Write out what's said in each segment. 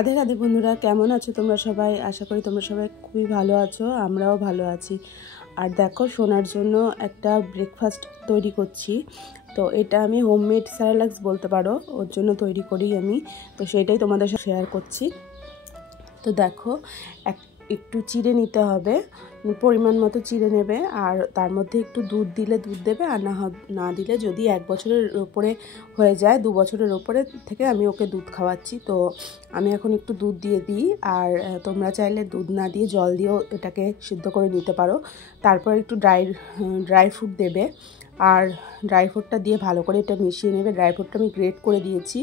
রাধে রাধে বন্ধুরা, কেমন আছো তোমরা সবাই? আশা করি তোমরা সবাই খুবই ভালো আছো, আমরাও ভালো আছি। আর দেখো, সোনার জন্য একটা ব্রেকফাস্ট তৈরি করছি। তো এটা আমি হোমমেড স্যারেলাক্স বলতে পারো, ওর জন্য তৈরি করি আমি। তো সেটাই তোমাদের সাথে শেয়ার করছি। তো দেখো, একটু চিড়ে নিতে হবে, পরিমাণ মতো চিড়ে নেবে, আর তার মধ্যে একটু দুধ দিলে দুধ দেবে, আর না দিলে যদি 1 বছরের ওপরে হয়ে যায়, 2 বছরের ওপরে থেকে আমি ওকে দুধ খাওয়াচ্ছি। তো আমি এখন একটু দুধ দিয়ে দিই, আর তোমরা চাইলে দুধ না দিয়ে জল দিয়েও এটাকে সিদ্ধ করে নিতে পারো। তারপর একটু ড্রাই ফ্রুট দেবে, আর ড্রাই ফ্রুটটা দিয়ে ভালো করে এটা মিশিয়ে নেবে। ড্রাই ফ্রুটটা আমি গ্রেট করে দিয়েছি।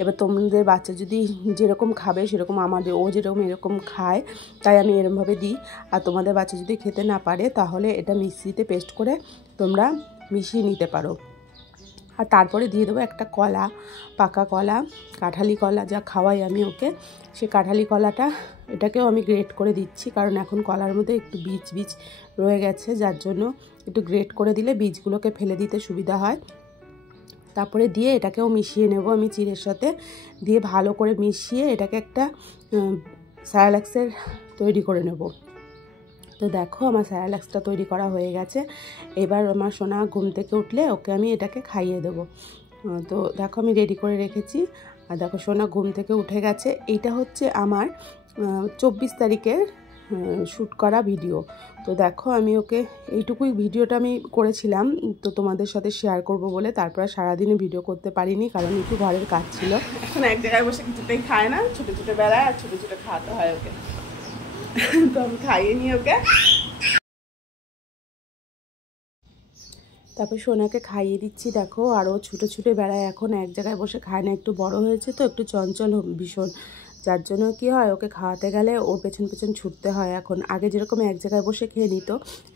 এবার তোমাদের বাচ্চা যদি যেরকম খাবে সেরকম, ও যেরকম এরকম খায় তাই আমি এরকমভাবে দিই। আর তোমাদের বাচ্চা যদি খেতে না পারে তাহলে এটা মিক্সিতে পেস্ট করে তোমরা মিশিয়ে নিতে পারো। আর তারপরে দিয়ে দেবো একটা কলা, পাকা কলা, কাঁঠালি কলা যা খাওয়াই আমি ওকে, সে কাঁঠালি কলাটা এটাকেও আমি গ্রেট করে দিচ্ছি, কারণ এখন কলার মধ্যে একটু বীজ রয়ে গেছে, যার জন্য একটু গ্রেট করে দিলে বীজগুলোকে ফেলে দিতে সুবিধা হয়। তারপরে দিয়ে এটাকেও মিশিয়ে নেব আমি চিড়ের সাথে, দিয়ে ভালো করে মিশিয়ে এটাকে একটা স্যারেলাক্সের তৈরি করে নেব। তো দেখো, আমার স্যারেলাক্সটা তৈরি করা হয়ে গেছে। এবার আমার সোনা ঘুম থেকে উঠলে ওকে আমি এটাকে খাইয়ে দেবো। তো দেখো, আমি রেডি করে রেখেছি। আর দেখো, সোনা ঘুম থেকে উঠে গেছে। এইটা হচ্ছে আমার 24 তারিখের শ্যুট করা ভিডিও। তো দেখো, আমি ওকে এইটুকুই ভিডিওটা আমি করেছিলাম তো তোমাদের সাথে শেয়ার করব বলে। তারপর সারাদিনে ভিডিও করতে পারিনি, কারণ একটু ঘরের কাজ ছিল। এখন এক জায়গায় বসে কিছুতেই খায় না, ছোটো ছোটো বেলায় আর ছোটো ছোটো খাওয়াতে হয় ওকে। তো আমি খাইয়ে নিই ওকে। তারপর সোনাকে খাইয়ে দিচ্ছি। দেখো, আরও ছুটে ছুটে বেড়ায়, এখন এক জায়গায় বসে খায় না। একটু বড় হয়েছে তো, একটু চঞ্চল ভীষণ, যার জন্য কি হয়, ওকে খাওয়াতে গেলে ওর পেছন পেছন ছুটতে হয়। এখন আগে যেরকম এক জায়গায় বসে খেয়ে নিত,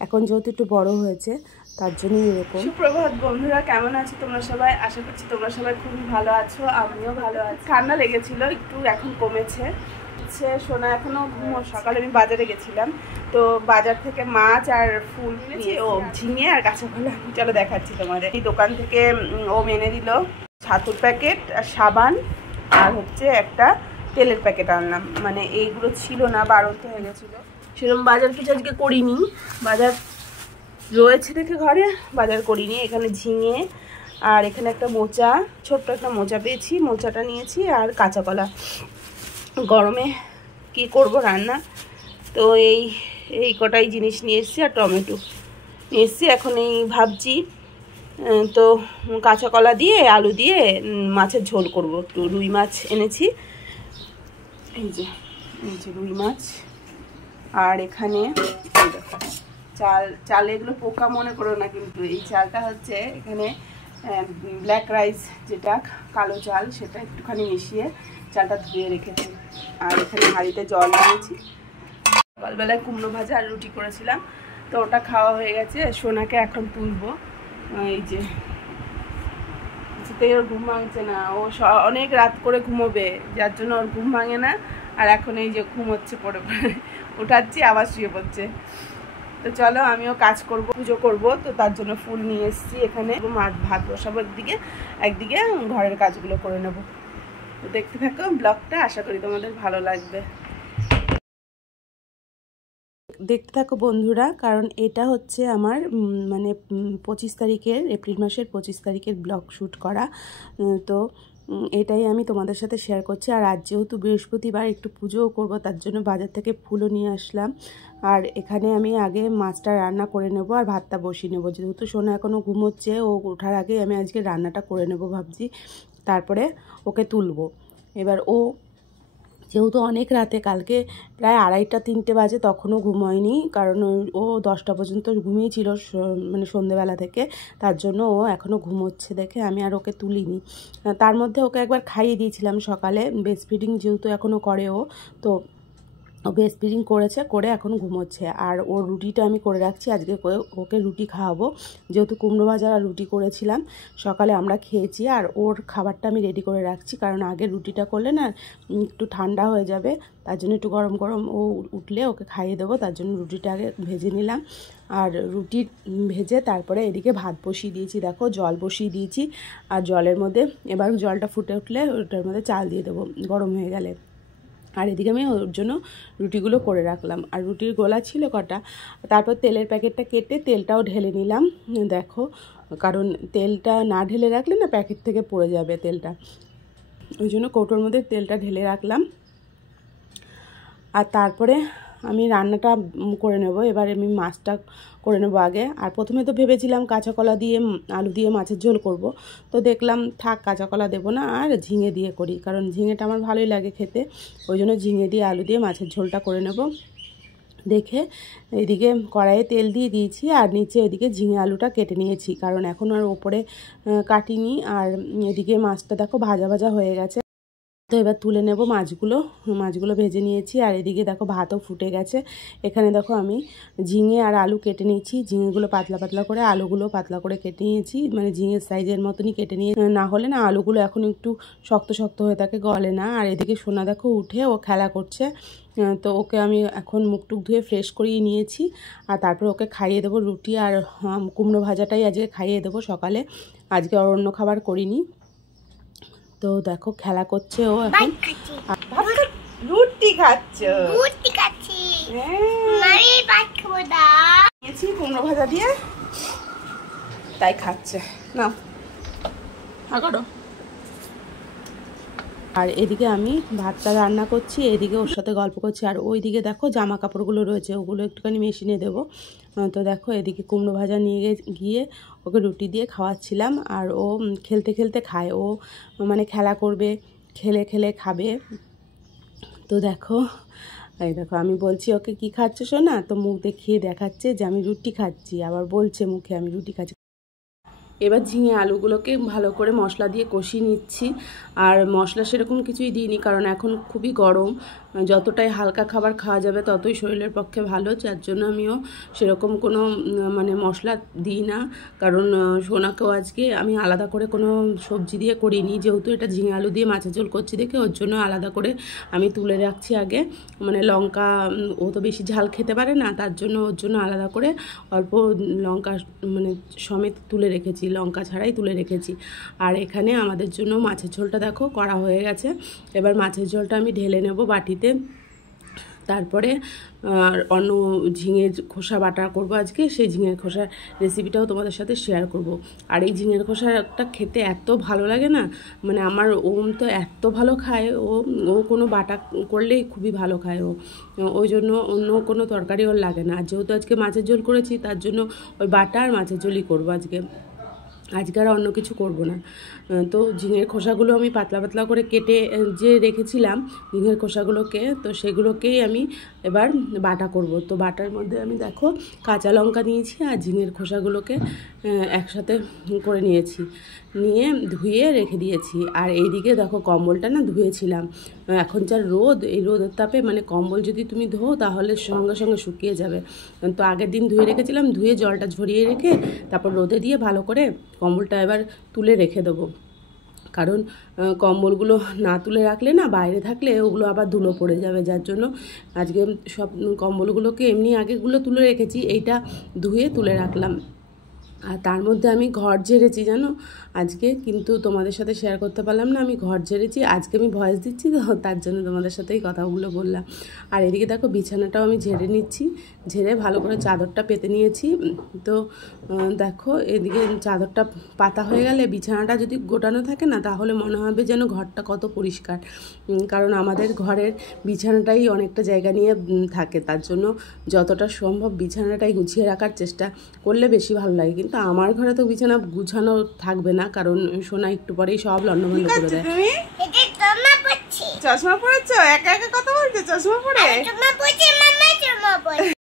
এখন যেহেতু একটু বড় হয়েছে তার জন্যই এরকম। সুপ্রভাত বন্ধুরা, কেমন আছো তোমরা সবাই? আশা করছি তোমরা সবাই খুবই ভালো আছো, আমিও ভালো আছি। ঠান্ডা লেগেছিল একটু, এখন কমেছে। সোনা এখনো ঘুমো। সকালে আমি বাজারে গেছিলাম, তো বাজার থেকে মাছ আর ফুল কিনেছি, ও ঝিঙে আর কাঁচা কলা। চলো দেখাচ্ছি তোমাদের। এই দোকান থেকে ও এনে দিল ছাতুর প্যাকেট আর সাবান, আর হচ্ছে একটা তেলের প্যাকেট আনলাম। মানে এইগুলো ছিল না, বাড়ন্ত হয়ে গেছিলো। সেরকম বাজার কিছু আজকে করিনি, বাজার রয়েছে দেখে ঘরে বাজার করিনি। এখানে ঝিঙে, আর এখানে একটা মোচা, ছোট্ট একটা মোচা পেয়েছি, মোচাটা নিয়েছি, আর কাঁচা কলা। গরমে কি করব রান্না, তো এই কটাই জিনিস নিয়ে এসেছি, আর টমেটো নিয়ে এসেছি। এখন এই ভাবছি, তো কাঁচা কলা দিয়ে আলু দিয়ে মাছের ঝোল করব। একটু রুই মাছ এনেছি, এই যে রুই মাছ। আর এখানে দেখো চাল, এগুলো পোকা মনে করো না কিন্তু, এই চালটা হচ্ছে এখানে ব্ল্যাক রাইস, যেটা কালো চাল, সেটা একটুখানি মিশিয়ে চালটা ধুয়ে রেখেছি। আর এখানে হাঁড়িতে জল নিয়েছি। সকালবেলায় কুমড়ো ভাজা আর রুটি করেছিলাম, তো ওটা খাওয়া হয়ে গেছে। সোনাকে এখন তুলবো। এই যে কিছুতেই ওর ঘুম ভাঙছে না, ও অনেক রাত করে ঘুমোবে, যার জন্য ওর ঘুম ভাঙে না। আর এখন এই যে ঘুমোচ্ছে, পড়ে পড়ে উঠাচ্ছি, আবার শুয়ে পড়ছে। তো চলো, আমিও কাজ করব, পুজো করব, তো তার জন্য ফুল নিয়ে এসেছি এখানে। ভাত বসাবো একদিকে ঘরের কাজগুলো করে নেব। তো দেখতে থাকো ব্লগটা, আশা করি তোমাদের ভালো লাগবে। দেখতে থাকো বন্ধুরা, কারণ এটা হচ্ছে আমার মানে 25 তারিখের, এপ্রিল মাসের 25 তারিখের ব্লগ শ্যুট করা। তো এটাই আমি তোমাদের সাথে শেয়ার করছি। আর আজ যেহেতু বৃহস্পতিবার, একটু পুজোও করব, তার জন্য বাজার থেকে ফুলও নিয়ে আসলাম। আর এখানে আমি আগে মাছটা রান্না করে নেব, আর ভাতটা বসিয়ে নেব। যেহেতু সোনা এখনও ঘুমোচ্ছে, ও ওঠার আগে আমি আজকে রান্নাটা করে নেব ভাবছি, তারপরে ওকে তুলব। এবার ও যেহেতু অনেক রাতে, কালকে প্রায় 2:30-3টে বাজে, তখনও ঘুমোয়নি, কারণ ও 10টা পর্যন্ত ঘুমিয়েছিল, মানে সন্ধেবেলা থেকে। তার জন্য ও এখনও ঘুমোচ্ছে দেখে আমি আর ওকে তুলিনি। তার মধ্যে ওকে একবার খাইয়ে দিয়েছিলাম সকালে, ব্রেস্ট ফিডিং যেহেতু এখনও করে ও, তো ব্রেস্ট ফিডিং করেছে, করে এখন ঘুমোচ্ছে। আর ওর রুটিটা আমি করে রাখছি, আজকে ওকে রুটি খাওয়াবো। যেহেতু কুমড়ো ভাজা আর রুটি করেছিলাম সকালে, আমরা খেয়েছি। আর ওর খাবারটা আমি রেডি করে রাখছি, কারণ আগে রুটিটা করলে না একটু ঠান্ডা হয়ে যাবে, তার জন্য একটু গরম গরম ও উঠলে ওকে খাইয়ে দেবো, তার জন্য রুটিটা আগে ভেজে নিলাম। আর রুটি ভেজে তারপরে এদিকে ভাত বসিয়ে দিয়েছি। দেখো, জল বসিয়ে দিয়েছি, আর জলের মধ্যে এবার জলটা ফুটে উঠলে ওটার মধ্যে চাল দিয়ে দেবো, গরম হয়ে গেলে। আর এদিকে আমি ওর জন্য রুটিগুলো করে রাখলাম। আর রুটির গোলা ছিল কটা, তারপর তেলের প্যাকেটটা কেটে তেলটাও ঢেলে নিলাম দেখো, কারণ তেলটা না ঢেলে রাখলে না প্যাকেট থেকে পড়ে যাবে তেলটা, ওই জন্য কৌটোর মধ্যে তেলটা ঢেলে রাখলাম। আর তারপরে আমি রান্নাটা করে নেব। এবার আমি মাছটা করে নেব আগে। আর প্রথমে তো ভেবেছিলাম কাঁচা কলা দিয়ে আলু দিয়ে মাছের ঝোল করব, তো দেখলাম থাক কাঁচা কলা দেবো না, আর ঝিঙে দিয়ে করি, কারণ ঝিঙেটা আমার ভালোই লাগে খেতে, ওই জন্য ঝিঙে দিয়ে আলু দিয়ে মাছের ঝোলটা করে নেব। দেখে এদিকে কড়াইয়ে তেল দিয়ে দিয়েছি, আর নিচে এদিকে ঝিঙে আলুটা কেটে নিয়েছি, কারণ এখন আর ওপরে কাটিনি। আর এদিকে মাছটা দেখো ভাজা ভাজা হয়ে গেছে। তো এবার তুলে নেব মাছগুলো ভেজে নিয়েছি। আর এদিকে দেখো ভাতও ফুটে গেছে। এখানে দেখো আমি ঝিঙে আর আলু কেটে নিয়েছি, ঝিঙেগুলো পাতলা পাতলা করে, আলুগুলো পাতলা করে কেটে নিয়েছি, মানে ঝিঙের সাইজের মতনই কেটে নিয়ে, না হলে না আলুগুলো এখন একটু শক্ত শক্ত হয়ে থাকে, গলে না। আর এদিকে সোনা দেখো উঠে ও খেলা করছে, তো ওকে আমি এখন মুখ টুক ধুয়ে ফ্রেশ করিয়ে নিয়েছি। আর তারপর ওকে খাইয়ে দেবো রুটি আর কুমড়ো ভাজাটাই আজকে খাইয়ে দেবো সকালে, আজকে আর অন্য খাবার করিনি। তো দেখো খেলা করছে ও এখন, রুটি খাচ্ছে, কুমড়ো ভাজা দিয়ে তাই খাচ্ছে না। আর এদিকে আমি ভাতটা রান্না করছি, এদিকে ওর সাথে গল্প করছি। আর ওইদিকে দেখো জামা কাপড়গুলো রয়েছে, ওগুলো একটুখানি মেশিনে দেবো। তো দেখো এদিকে কুমড়ো ভাজা নিয়ে গিয়ে ওকে রুটি দিয়ে খাওয়াচ্ছিলাম। আর ও খেলতে খেলতে খায়, ও মানে খেলা করবে, খেলে খেলে খাবে। তো দেখো এই দেখো আমি বলছি ওকে কি খাচ্ছ শোনা, তো মুখ দেখিয়ে দেখাচ্ছে যে আমি রুটি খাচ্ছি, আবার বলছে মুখে আমি রুটি খাচ্ছি। এবার ঝিঙে আলুগুলোকে ভালো করে মশলা দিয়ে কষিয়ে নিচ্ছি। আর মশলা সেরকম কিছুই দিইনি, কারণ এখন খুবই গরম, যতটাই হালকা খাবার খাওয়া যাবে ততই শরীরের পক্ষে ভালো, যার জন্য আমিও সেরকম কোনো মানে মশলা দিই না। কারণ সোনাকেও আজকে আমি আলাদা করে কোনো সবজি দিয়ে করিনি, যেহেতু এটা ঝিঙে আলু দিয়ে মাছের ঝোল করছি দেখে ওর জন্য আলাদা করে আমি তুলে রাখছি আগে, মানে লঙ্কা, ও তো বেশি ঝাল খেতে পারে না, তার জন্য ওর জন্য আলাদা করে অল্প লঙ্কা মানে সমেত তুলে রেখেছি, লঙ্কা ছাড়াই তুলে রেখেছি। আর এখানে আমাদের জন্য মাছের ঝোলটা দেখো করা হয়ে গেছে। এবার মাছের ঝোলটা আমি ঢেলে নেব বাটিতে। তারপরে অন্য ঝিঙের খোসা বাটা করব আজকে, সেই ঝিঙের খোসার রেসিপিটাও তোমাদের সাথে শেয়ার করব। আর এই ঝিঙের খোসাটা খেতে এত ভালো লাগে না, মানে আমার ওম তো এত ভালো খায়, ও কোনো বাটা করলেই খুবই ভালো খায় ও, ওই জন্য অন্য কোনো তরকারি ওর লাগে না। আর যেহেতু আজকে মাছের ঝোল করেছি, তার জন্য ওই বাটা আর মাছের ঝোলই করবো আজকে আর অন্য কিছু করব না। তো ঝিঙের খোসাগুলো আমি পাতলা পাতলা করে কেটে যে রেখেছিলাম ঝিঙের খোসাগুলোকে, তো সেগুলোকেই আমি এবার বাটা করব। তো বাটার মধ্যে আমি দেখো কাঁচা লঙ্কা নিয়েছি আর ঝিঙের খোসাগুলোকে একসাথে করে নিয়েছি, নিয়ে ধুয়ে রেখে দিয়েছি। আর এইদিকে দেখো কম্বলটা না ধুয়েছিলাম, এখন যা রোদ, এই রোদের তাপে মানে কম্বল যদি তুমি ধোও তাহলে সঙ্গে সঙ্গে শুকিয়ে যাবে। তো আগের দিন ধুয়ে রেখেছিলাম, ধুয়ে জলটা ঝরিয়ে রেখে তারপর রোদে দিয়ে ভালো করে কম্বলটা এবার তুলে রেখে দেবো, কারণ কম্বলগুলো না তুলে রাখলে না বাইরে থাকলে ওগুলো আবার ধুলো পড়ে যাবে, যার জন্য আজকে সব কম্বলগুলোকে এমনি আগেগুলো তুলে রেখেছি, এইটা ধুয়ে তুলে রাখলাম। আর তার মধ্যে আমি ঘর ঝেড়েছি জানো আজকে, কিন্তু তোমাদের সাথে শেয়ার করতে পারলাম না আমি ঘর ঝেড়েছি, আজকে আমি ভয়েস দিচ্ছি তো তার জন্য তোমাদের সাথে এই কথাগুলো বললাম। আর এদিকে দেখো বিছানাটাও আমি ঝেড়ে নিচ্ছি, ঝেড়ে ভালো করে চাদরটা পেতে নিয়েছি। তো দেখো এদিকে চাদরটা পাতা হয়ে গেলে বিছানাটা যদি গোটানো থাকে না তাহলে মনে হবে যেন ঘরটা কত পরিষ্কার, কারণ আমাদের ঘরের বিছানাটাই অনেকটা জায়গা নিয়ে থাকে, তার জন্য যতটা সম্ভব বিছানাটাই গুছিয়ে রাখার চেষ্টা করলে বেশি ভালো লাগে। কিন্তু আমার ঘরে তো বিছানা গুছানো থাকবে না, কারণ সোনা একটু পরেই সব লন্ডভন্ড করে দেয়। চশমা পড়েছো? একা একা কথা বলছো চশমা পরে?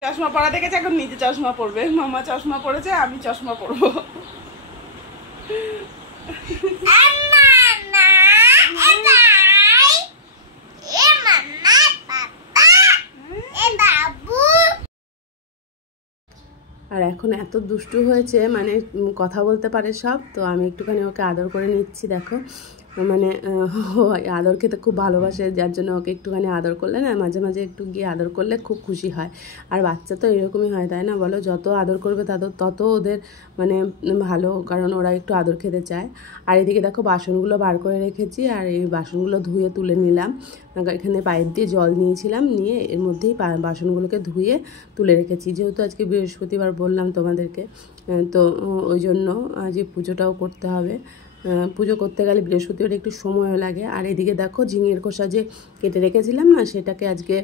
চশমা পরা দেখেছে, এখন নিজে চশমা পরবে। মামা চশমা পরেছে, আমি চশমা পরবো। আর এখন এত দুষ্টু হয়েছে, মানে কথা বলতে পারে সব, তো আমি একটুখানি ওকে আদর করে নিচ্ছি দেখো। মানে ও আদর খেতে খুব ভালোবাসে, যার জন্য ওকে একটুখানি আদর করলে না, মাঝে মাঝে একটু গিয়ে আদর করলে খুব খুশি হয়। আর বাচ্চা তো এরকমই হয়, তাই না বলো? যত আদর করবে তত ওদের মানে ভালো, কারণ ওরা একটু আদর খেতে চায়। আর এদিকে দেখো বাসনগুলো বার করে রেখেছি, আর এই বাসনগুলো ধুয়ে তুলে নিলাম। এখানে পাইপ দিয়ে জল নিয়েছিলাম, নিয়ে এর মধ্যেই বাসনগুলোকে ধুয়ে তুলে রেখেছি। যেহেতু আজকে বৃহস্পতিবার বললাম তোমাদেরকে, তো ওই জন্য আজ পুজোটাও করতে হবে। পুজো করতে গেলে বৃহস্পতিবার একটু সময়ও লাগে। আর এদিকে দেখো ঝিঙের খোসা যে কেটে রেখেছিলাম না, সেটাকে আজকে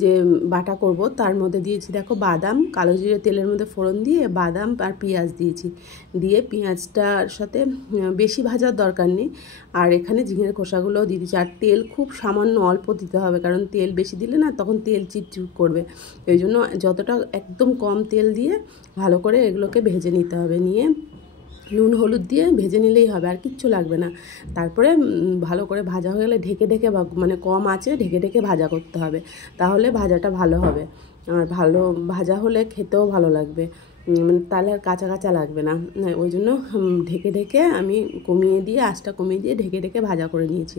যে বাটা করব তার মধ্যে দিয়েছি দেখো বাদাম, কালো জিরে তেলের মধ্যে ফোড়ন দিয়ে বাদাম আর পেঁয়াজ দিয়েছি। দিয়ে পেঁয়াজটার সাথে বেশি ভাজার দরকার নেই, আর এখানে ঝিঙের খোসাগুলোও দিয়ে দিচ্ছি। আর তেল খুব সামান্য অল্প দিতে হবে, কারণ তেল বেশি দিলে না তখন তেল চিটচিট করবে। এই জন্য যতটা একদম কম তেল দিয়ে ভালো করে এগুলোকে ভেজে নিতে হবে। নিয়ে নুন হলুদ দিয়ে ভেজে নিলেই হবে, আর কিচ্ছু লাগবে না। তারপরে ভালো করে ভাজা হয়ে গেলে ঢেকে ঢেকে মানে কম আঁচে ঢেকে ঢেকে ভাজা করতে হবে, তাহলে ভাজাটা ভালো হবে। আর ভালো ভাজা হলে খেতেও ভালো লাগবে, মানে তাহলে আর কাঁচা কাঁচা লাগবে না। ওই জন্য ঢেকে ঢেকে আমি কমিয়ে দিয়ে, আঁচটা কমিয়ে দিয়ে ঢেকে ঢেকে ভাজা করে নিয়েছি।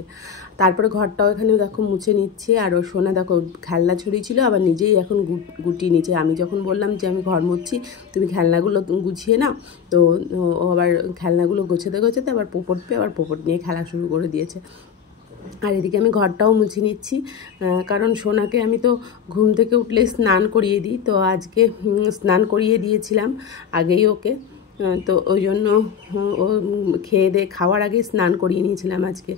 তারপরে ঘরটাও এখানে দেখো মুছে নিচ্ছি। আর ওর সোনা দেখো খেলনা ছড়িয়েছিল, আবার নিজেই এখন গুটিয়ে নিচ্ছে। আমি যখন বললাম যে আমি ঘর মুছছি, তুমি খেলনাগুলো গুছিয়ে নাও, তো ও আবার খেলনাগুলো গোছাতে গোছাতে আবার পোপট পেয়ে আবার পোপট নিয়ে খেলা শুরু করে দিয়েছে। আর এদিকে আমি ঘরটাও মুছে নিচ্ছি, কারণ সোনাকে আমি তো ঘুম থেকে উঠলে স্নান করিয়ে দিই। তো আজকে স্নান করিয়ে দিয়েছিলাম আগেই ওকে, তো ওই জন্য ও খেয়ে দিয়ে খাওয়ার আগেই স্নান করিয়ে নিয়েছিলাম আজকে।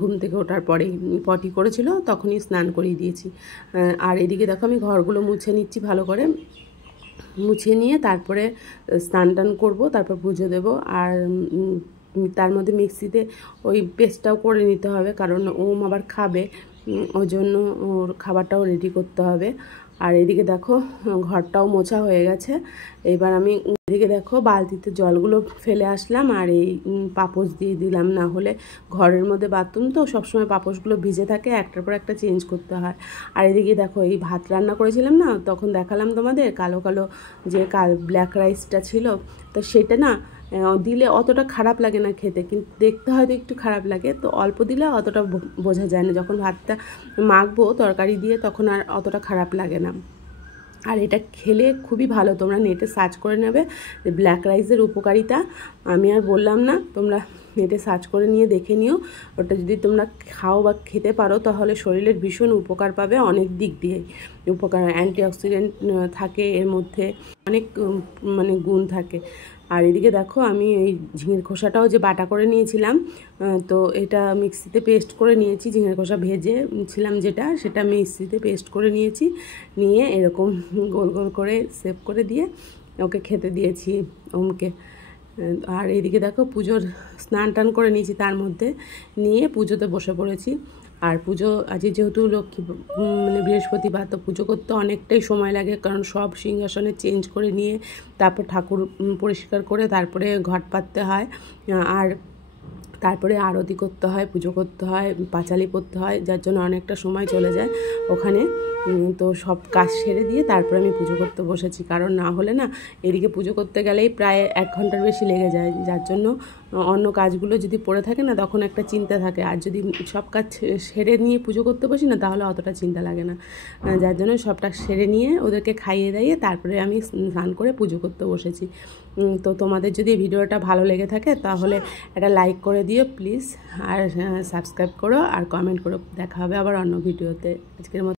ঘুম থেকে ওঠার পরেই পটি করেছিল, তখনই স্নান করিয়ে দিয়েছি। আর এদিকে দেখো আমি ঘরগুলো মুছে নিচ্ছি ভালো করে। মুছে নিয়ে তারপরে স্নান টান করবো, তারপর পুজো দেবো। আর তার মধ্যে মিক্সিতে ওই পেস্টটাও করে নিতে হবে, কারণ ওম আবার খাবে, ওই জন্য ওর খাবারটাও রেডি করতে হবে। আর এদিকে দেখো ঘরটাও মোছা হয়ে গেছে। এবার আমি এদিকে দেখো বালতিতে জলগুলো ফেলে আসলাম, আর এই পাপোশ দিয়ে দিলাম, না হলে ঘরের মধ্যে বাথরুম তো সবসময় পাপোশগুলো ভিজে থাকে, একটার পর একটা চেঞ্জ করতে হয়। আর এদিকে দেখো এই ভাত রান্না করেছিলাম না, তখন দেখালাম তোমাদের কালো কালো যে ব্ল্যাক রাইসটা ছিল, তো সেটা না দিলে অতটা খারাপ লাগে না খেতে, কিন্তু দেখতে হয়তো একটু খারাপ লাগে, তো অল্প দিলে অতটা বোঝা যায় না। যখন ভাতটা মাখবো তরকারি দিয়ে তখন আর অতটা খারাপ লাগে না। আর এটা খেলে খুবই ভালো, তোমরা নেটে সার্চ করে নেবে ব্ল্যাক রাইসের উপকারিতা। আমি আর বললাম না, তোমরা নেটে সার্চ করে নিয়ে দেখে নিও। ওটা যদি তোমরা খাও বা খেতে পারো তাহলে শরীরের ভীষণ উপকার পাবে, অনেক দিক দিয়ে উপকার। অ্যান্টিঅক্সিডেন্ট থাকে এর মধ্যে, অনেক মানে গুণ থাকে। আর এদিকে দেখো আমি এই ঝিঙের খোসাটাও যে বাটা করে নিয়েছিলাম, তো এটা মিক্সিতে পেস্ট করে নিয়েছি। ঝিঙের খোসা ভেজেছিলাম যেটা, সেটা মিক্সিতে পেস্ট করে নিয়েছি। নিয়ে এরকম গোল গোল করে সেভ করে দিয়ে ওকে খেতে দিয়েছি ওমকে। আর এইদিকে দেখো পুজোর স্নান টান করে নিয়েছি, তার মধ্যে নিয়ে পুজোতে বসে পড়েছি। আর পুজো আজকে যেহেতু লক্ষ্মী মানে বৃহস্পতিবার, তো পুজো করতে অনেকটাই সময় লাগে, কারণ সব সিংহাসনে চেঞ্জ করে নিয়ে তারপর ঠাকুর পরিষ্কার করে তারপরে ঘট পাততে হয়, আর তারপরে আরতি করতে হয়, পুজো করতে হয়, পাঁচালি করতে হয়, যার জন্য অনেকটা সময় চলে যায় ওখানে। তো সব কাজ সেরে দিয়ে তারপরে আমি পুজো করতে বসেছি, কারণ না হলে না এদিকে পুজো করতে গেলেই প্রায় 1 ঘন্টার বেশি লেগে যায়। যার জন্য অন্য কাজগুলো যদি পড়ে থাকে না, তখন একটা চিন্তা থাকে, আর যদি সব কাজ সেরে নিয়ে পুজো করতে বসি না, তাহলে অতটা চিন্তা লাগে না। যার জন্য সবটা সেরে নিয়ে ওদেরকে খাইয়ে দাইয়ে তারপরে আমি স্নান করে পুজো করতে বসেছি। তো তোমাদের যদি ভিডিওটা ভালো লেগে থাকে তাহলে একটা লাইক করে দিও প্লিজ, আর সাবস্ক্রাইব করো আর কমেন্ট করো। দেখা হবে আবার অন্য ভিডিওতে। আজকের মতো